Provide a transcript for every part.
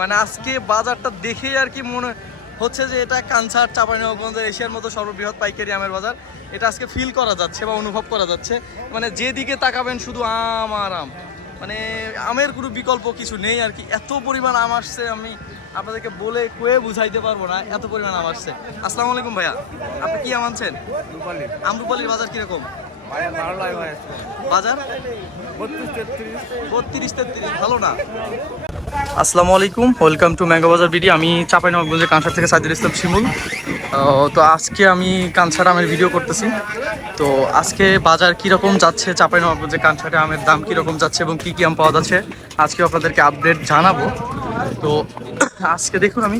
মানে আজকে বাজারটা দেখেই আর কি মনে হচ্ছে যে এটা কানসার চাঁপাইনবাবগঞ্জের এশিয়ার মতো সর্ববৃহৎ পাইকারি আমের বাজার। এটা আজকে ফিল করা যাচ্ছে বা অনুভব করা যাচ্ছে। মানে যেদিকে তাকাবেন শুধু আম আর আম। মানে আমের কোনো বিকল্প কিছু নেই আর কি। এত পরিমাণ আম আসছে আমি আপনাদেরকে বলে কয়ে বুঝাইতে পারব না এত পরিমাণ আম আসছে। আসসালামু আলাইকুম ভাইয়া আপনি কি আম আনছেন? আমরুপালির বাজার কীরকম? বাজার? আসসালামু আলাইকুম, ওয়েলকাম টু ম্যাঙ্গো বাজার ভিডিও আমি চাঁপাইনবাবগঞ্জের কানসার থেকে সাইদুল ইসলাম শিমুল। তো আজকে আমি কানসার আমের ভিডিও করতেছি। তো আজকে বাজার কীরকম যাচ্ছে চাঁপাইনবাবগঞ্জের কানসারে আমের দাম কীরকম যাচ্ছে এবং কী কী আম পাওয়া যাচ্ছে আজকে আপনাদেরকে আপডেট জানাব। তো আজকে দেখুন আমি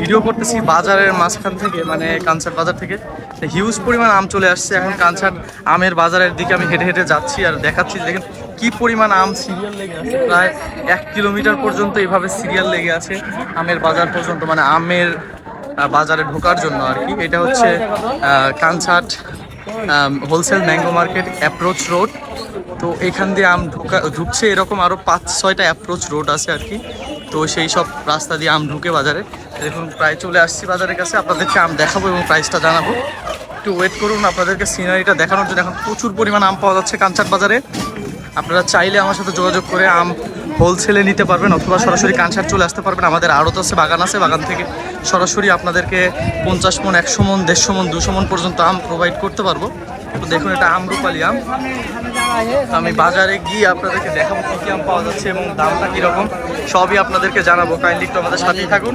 ভিডিও করতেছি বাজারের মাঝখান থেকে মানে কানসার বাজার থেকে। হিউজ পরিমাণ আম চলে আসছে। এখন কানসার আমের বাজারের দিকে আমি হেঁটে হেঁটে যাচ্ছি আর দেখাচ্ছি দেখেন কি পরিমাণ আম সিরিয়াল লেগে আছে। প্রায় এক কিলোমিটার পর্যন্ত এইভাবে সিরিয়াল লেগে আছে আমের বাজার পর্যন্ত মানে আমের বাজারে ঢোকার জন্য আর কি। এটা হচ্ছে Kansat wholesale mango market approach road তো এখান দিয়ে আম ঢোকা, ঢুকছে এরকম আরও পাঁচ ছয়টা অ্যাপ্রোচ রোড আছে আর কি। তো সেই সব রাস্তা দিয়ে আম ঢুকে বাজারে। দেখুন, প্রায় চলে আসছি বাজারের কাছে। আপনাদেরকে আম দেখাবো এবং প্রাইসটা জানাব। একটু ওয়েট করুন, আপনাদেরকে সিনারিটা দেখানোর জন্য। এখন প্রচুর পরিমাণ আম পাওয়া যাচ্ছে কাঞ্চাট বাজারে। আপনারা চাইলে আমার সাথে যোগাযোগ করে আম হোলসেলে নিতে পারবেন অথবা সরাসরি কানসার চলে আসতে পারবেন। আমাদের আড়ত আছে, বাগান আছে। বাগান থেকে সরাসরি আপনাদেরকে পঞ্চাশ মন, একশো মন, দেড়শো মন, দুশো মন পর্যন্ত আম প্রোভাইড করতে পারব। তো দেখুন, এটা আমরুপালি আম। আমি বাজারে গিয়ে আপনাদেরকে দেখাবো কী কী আম পাওয়া যাচ্ছে এবং দামটা কীরকম। সবই আপনাদেরকে জানাব। কাইন্ডলি একটু আমাদের সাথেই থাকুন।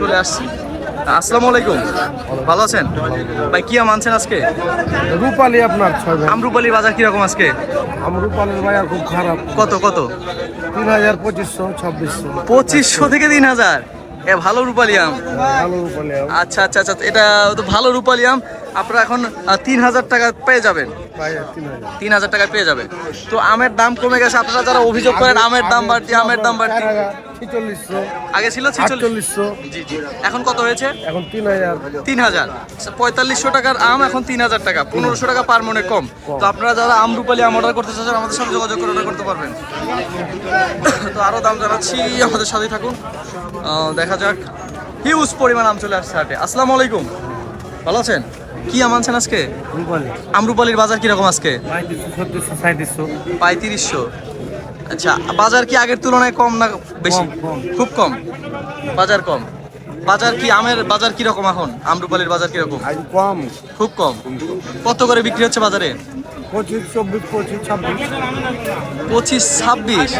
চলে আসছি। আসসালামু আলাইকুম। ভালো আছেন? ভাই কি আম আনছেন আজকে? রূপালি আপনার ছয় আমরুপালির বাজার কীরকম আজকে? আম রূপালির ভাইয়া খুব খারাপ। কত কত? তিন হাজার পঁচিশশো ছাব্বিশশো। পঁচিশশো থেকে তিন হাজার? এ ভালো রূপালি আম। আচ্ছা আচ্ছা আচ্ছা এটা তো ভালো রূপালি আম। আপনারা এখন তিন হাজার টাকা পেয়ে যাবেন। তিন হাজার। টাকায় পেয়ে যাবেন তো আমের দাম কমে গেছে আপনারা যারা অভিযোগ করেন আমের দাম বাড়তি আমের দাম বাড়তি। ছিচল্লিশশো। আগে ছিল ছিচল্লিশ। আটচল্লিশশো। জি জি। এখন কত হয়েছে? এখন তিন হাজার। তিন হাজার। পঁয়তাল্লিশশো টাকার আম এখন তিন হাজার টাকা। পনেরোশো টাকা পার মনে কম। তো আপনারা যারা আম রূপালি আম অর্ডার করতে চাচ্ছেন আমাদের সাথে যোগাযোগ করে অর্ডার করতে পারবেন। তো আরও দাম জানাচ্ছি আমাদের সাথেই থাকুন। দেখা যাক। হিউজ পরিমাণ আম চলে আসছে হাটে। আসসালামু আলাইকুম। ভালো আছেন? কি আম আনছেন আজকে? রূপালি। আমরুপালির বাজার কীরকম আজকে? পঁয়ত্রিশশো আচ্ছা বাজার কি আগের তুলনায় কম না বেশি। খুব কম? বাজার কম? বাজার কি আমের বাজার কীরকম এখন? আমরুপালির বাজার কীরকম? কম। খুব কম। কত করে বিক্রি হচ্ছে বাজারে? পঁচিশ চব্বিশ পঁচিশ ছাব্বিশ। পঁচিশ ছাব্বিশ?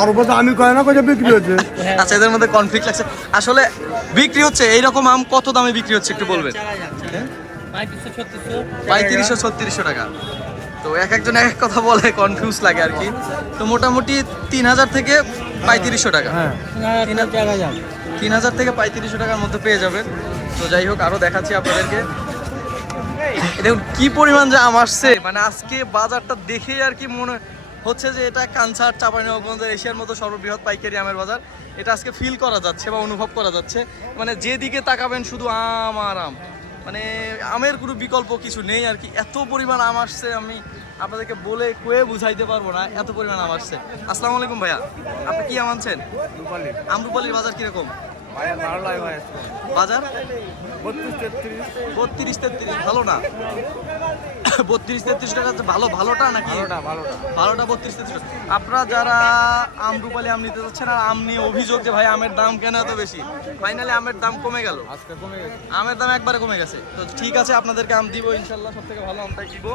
ওর কথা আমি কয় না কোথায় বিক্রি হচ্ছে আচ্ছা এদের মধ্যে কনফ্লিক্ট লাগছে। আসলে বিক্রি হচ্ছে এইরকম আম কত দামে বিক্রি হচ্ছে একটু বলবেন? পঁয়ত্রিশশো ছত্রিশশো টাকা। তো এক একজন এক এক কথা বলে কনফিউজ লাগে আর কি। তো মোটামুটি তিন হাজার থেকে পঁয়ত্রিশশো টাকা। হ্যাঁ। তিন হাজার তিন হাজার থেকে পঁয়ত্রিশশো টাকার মধ্যে পেয়ে যাবেন। তো যাই হোক আরও দেখাচ্ছি আপনাদেরকে। দেখুন কি পরিমাণ যে আম আসছে। মানে আজকে বাজারটা দেখে আর কি মনে হচ্ছে যে এটা কানসার চাঁপাইনবাবগঞ্জের এশিয়ার মতো সর্ববৃহৎ পাইকারি আমের বাজার। এটা আজকে ফিল করা যাচ্ছে বা অনুভব করা যাচ্ছে। মানে যেদিকে তাকাবেন শুধু আম আর আম। মানে আমের কোনো বিকল্প কিছু নেই আর কি। এত পরিমাণ আম আসছে আমি আপনাদেরকে বলে কয়ে বুঝাইতে পারব না এত পরিমাণ আম আসছে। আসসালামু আলাইকুম ভাইয়া আপনি কি আম আনছেন? আমরুপালির বাজার কীরকম? বাজার? বত্রিশ তেত্রিশ। ভালো না বত্রিশ তেত্রিশ টাকা ভালো ভালোটা নাকি? ভালোটা বত্রিশ তেত্রিশ আপনারা যারা আম রূপালি আম নিতে চাচ্ছেন আর আম নিয়ে অভিযোগ যে ভাই আমের দাম কেন এত বেশি? ফাইনালি আমের দাম কমে গেল। আজকে কমে গেছে। আমের দাম একবারে কমে গেছে। তো ঠিক আছে আপনাদেরকে আম দিব ইনশাল্লাহ সব থেকে ভালো আমটাই দিব।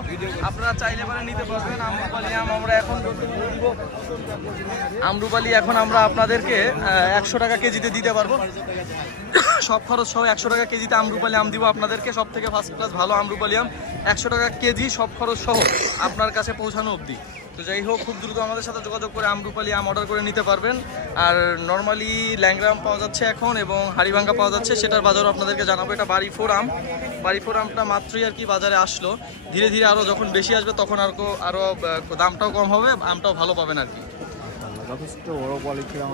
আপনারা চাইলে পারে নিতে পারবেন আম রূপালি আম আমরা এখন দিব। আমরুপালি এখন আমরা আপনাদেরকে একশো টাকা কেজিতে দিতে পারব। সব খরচ সহ একশো টাকা কেজিতে আমরুপালি আম দিব আপনাদেরকে। সব থেকে ফার্স্ট ক্লাস ভালো আমরুপালি আম। একশো টাকা কেজি সব খরচ সহ আপনার কাছে পৌঁছানো অবধি। তো যাই হোক, খুব দ্রুত আমাদের সাথে যোগাযোগ করে আমরুপালি আম অর্ডার করে নিতে পারবেন। আর নর্মালি ল্যাংরাম পাওয়া যাচ্ছে এখন এবং হাড়িভাঙ্গা পাওয়া যাচ্ছে, সেটার বাজারও আপনাদেরকে জানাব। এটা বাড়ি ফোর আম। বাড়ি ফোর আমটা মাত্রই আর কি বাজারে আসলো। ধীরে ধীরে আরও যখন বেশি আসবে, তখন আর আরও দামটাও কম হবে, আমটাও ভালো পাবেন আর কি। যথেষ্ট বড় কোয়ালিটির আম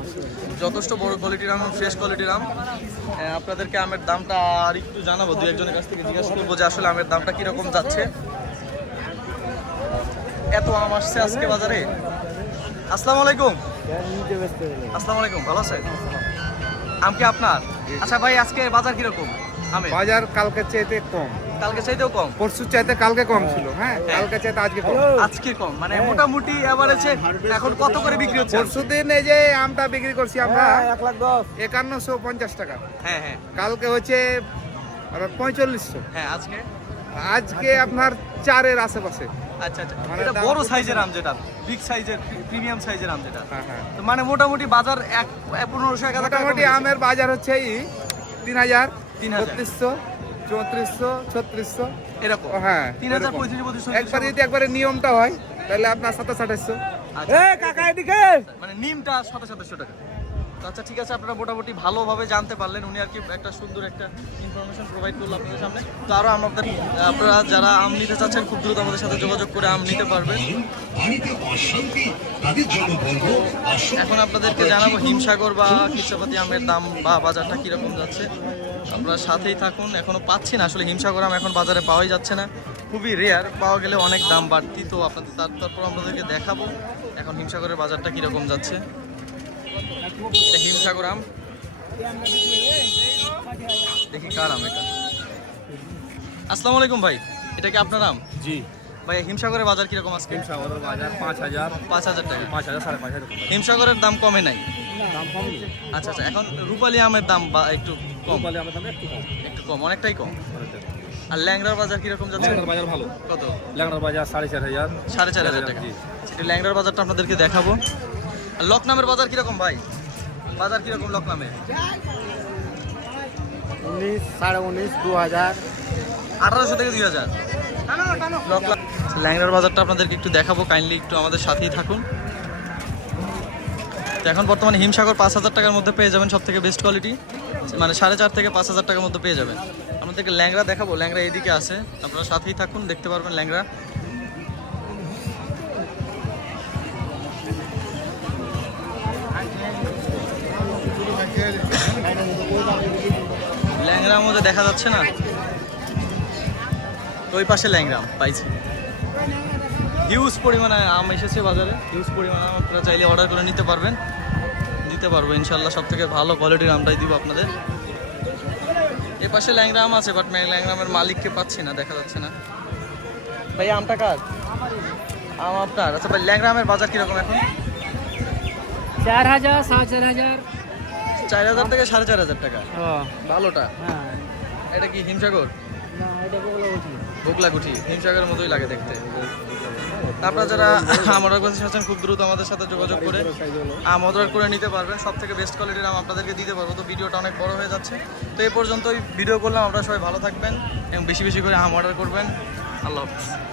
যথেষ্ট বড় কোয়ালিটির আম ফ্রেশ কোয়ালিটির আম। আহ, আপনাদেরকে আমের দামটা আর একটু জানাব দু একজনের কাছ থেকে জিজ্ঞাসা করব যে আসলে আমের দামটা কীরকম যাচ্ছে। এত আম আসছে আজকে বাজারে। আসসালামু আলাইকুম। আসসালামু আলাইকুম ভালো আছেন? আম কি আপনার? আচ্ছা ভাই আজকে বাজার কীরকম আমে বাজার কালকে চাইতে কম। কালকে চাইতেও কম? পরশু চাইতে কালকে কম ছিল হ্যাঁ কালকে চাইতে আজকে কম। আজকে কম মানে মোটামুটি এভারেজে এখন কত করে বিক্রি হচ্ছে? পরশু দিন এই যে আমটা বিক্রি করছি আমরা হ্যাঁ, এক লাখ দশ। একান্নশো পঞ্চাশ টাকা। হ্যাঁ হ্যাঁ। কালকে হচ্ছে পঁয়তাল্লিশশো হ্যাঁ আজকে? আজকে আপনার চারের আশেপাশে। আচ্ছা আচ্ছা। মানে এটা বড় সাইজের আম যেটা বিগ সাইজের প্রিমিয়াম সাইজের আম যেটা। হ্যাঁ হ্যাঁ। তো মানে মোটামুটি বাজার এক পনেরোশো এক হাজার টাকা মোটামুটি আমের বাজার হচ্ছে এই তিন হাজার 3000 বত্রিশশো। চৌত্রিশশো ছত্রিশশো। এরকম? হ্যাঁ তিন হাজার। পঁয়ত্রিশ একবার যদি একবারে নিয়মটা হয় তাহলে আপনার সাতাশ আঠাশশো কাকা এদিকে। মানে নিমটা টাকা। আচ্ছা ঠিক আছে আপনারা মোটামুটি ভালোভাবে জানতে পারলেন। উনি আর কি একটা সুন্দর একটা ইনফরমেশন প্রোভাইড করল আপনাদের সামনে। তো আরও আমাদের আপনারা যারা আম নিতে চাচ্ছেন খুব দ্রুত আমাদের সাথে যোগাযোগ করে আম নিতে পারবেন। এখন আপনাদেরকে জানাব হিমসাগর বা কিচ্ছাপাতি আমের দাম বা বাজারটা কীরকম যাচ্ছে। আপনারা সাথেই থাকুন এখনও পাচ্ছি না। আসলে হিমসাগর আম এখন বাজারে পাওয়াই যাচ্ছে না। খুবই রেয়ার পাওয়া গেলে অনেক দাম বাড়তি। তো আপনাদের তার তারপর আপনাদেরকে দেখাবো এখন হিমসাগরের বাজারটা কীরকম যাচ্ছে। এটা হিমসাগর আম। দেখি কার আম এটা। আসসালামু আলাইকুম ভাই এটা কি আপনার আম? জি। ভাই হিমসাগরের বাজার কীরকম আজকে? সাগরের বাজার পাঁচ হাজার। পাঁচ হাজার টাকা। পাঁচ হাজার সাড়ে পাঁচ হাজার। হিমসাগরের দাম কমে নাই? দাম কম। আচ্ছা আচ্ছা এখন রূপালী আমের দাম বা একটু কম। বলে আমাদের দাম একটু কম। একটু কম অনেকটাই কম। আর ল্যাংড়ার বাজার কীরকম যাচ্ছে? ল্যাংড়ার বাজার ভালো। কত? ল্যাংড়ার বাজার সাড়ে চার হাজার। সাড়ে চার হাজার টাকা। জি। একটু ল্যাংড়ার বাজারটা আপনাদেরকে দেখাবো। আর লকনামের বাজার কীরকম ভাই? বাজার কীরকম লকনামে উনিশ সাড়ে উনিশ দু হাজার। আঠারোশো থেকে দুই হাজার। ল্যাংড়ার বাজারটা আপনাদেরকে একটু দেখাবো। কাইন্ডলি একটু আমাদের সাথেই থাকুন। এখন বর্তমানে হিমসাগর পাঁচ হাজার টাকার মধ্যে পেয়ে যাবেন সব থেকে বেস্ট কোয়ালিটি। মানে সাড়ে চার থেকে পাঁচ হাজার টাকার মধ্যে পেয়ে যাবেন। আপনাদেরকে ল্যাংড়া দেখাবো, ল্যাংড়া এইদিকে আছে। আপনারা সাথেই থাকুন, দেখতে পারবেন ল্যাংড়া। ল্যাংড়ার মধ্যে দেখা যাচ্ছে না? ওই পাশে ল্যাংরাম পাইছি। হিউজ পরিমাণে আম এসেছে বাজারে হিউজ পরিমাণে আপনারা চাইলে অর্ডার করে নিতে পারবেন। দিতে পারব ইনশাল্লাহ সব থেকে ভালো কোয়ালিটির আমটাই দিব আপনাদের। এ পাশে ল্যাংরা আম আছে বাট ল্যাংরামের মালিককে পাচ্ছি না দেখা যাচ্ছে না। ভাই আমটা কার? আম আপনার। আচ্ছা ভাই ল্যাংরামের বাজার কীরকম এখন? চার হাজার সাড়ে চার হাজার। চার হাজার থেকে সাড়ে চার হাজার টাকা। ভালোটা। হ্যাঁ। এটা কি হিমসাগর? না এটা বগলাগুঠি হিমসাগরের মতোই লাগে দেখতে। আপনারা যারা আম অর্ডার করতে আছেন খুব দ্রুত আমাদের সাথে যোগাযোগ করে আম অর্ডার করে নিতে পারবেন। সব থেকে বেস্ট কোয়ালিটির আম আপনাদেরকে দিতে পারব। তো ভিডিওটা অনেক বড় হয়ে যাচ্ছে। তো এই পর্যন্তই ভিডিও করলাম। আপনারা সবাই ভালো থাকবেন এবং বেশি বেশি করে আম অর্ডার করবেন। আল্লাহ হাফিজ।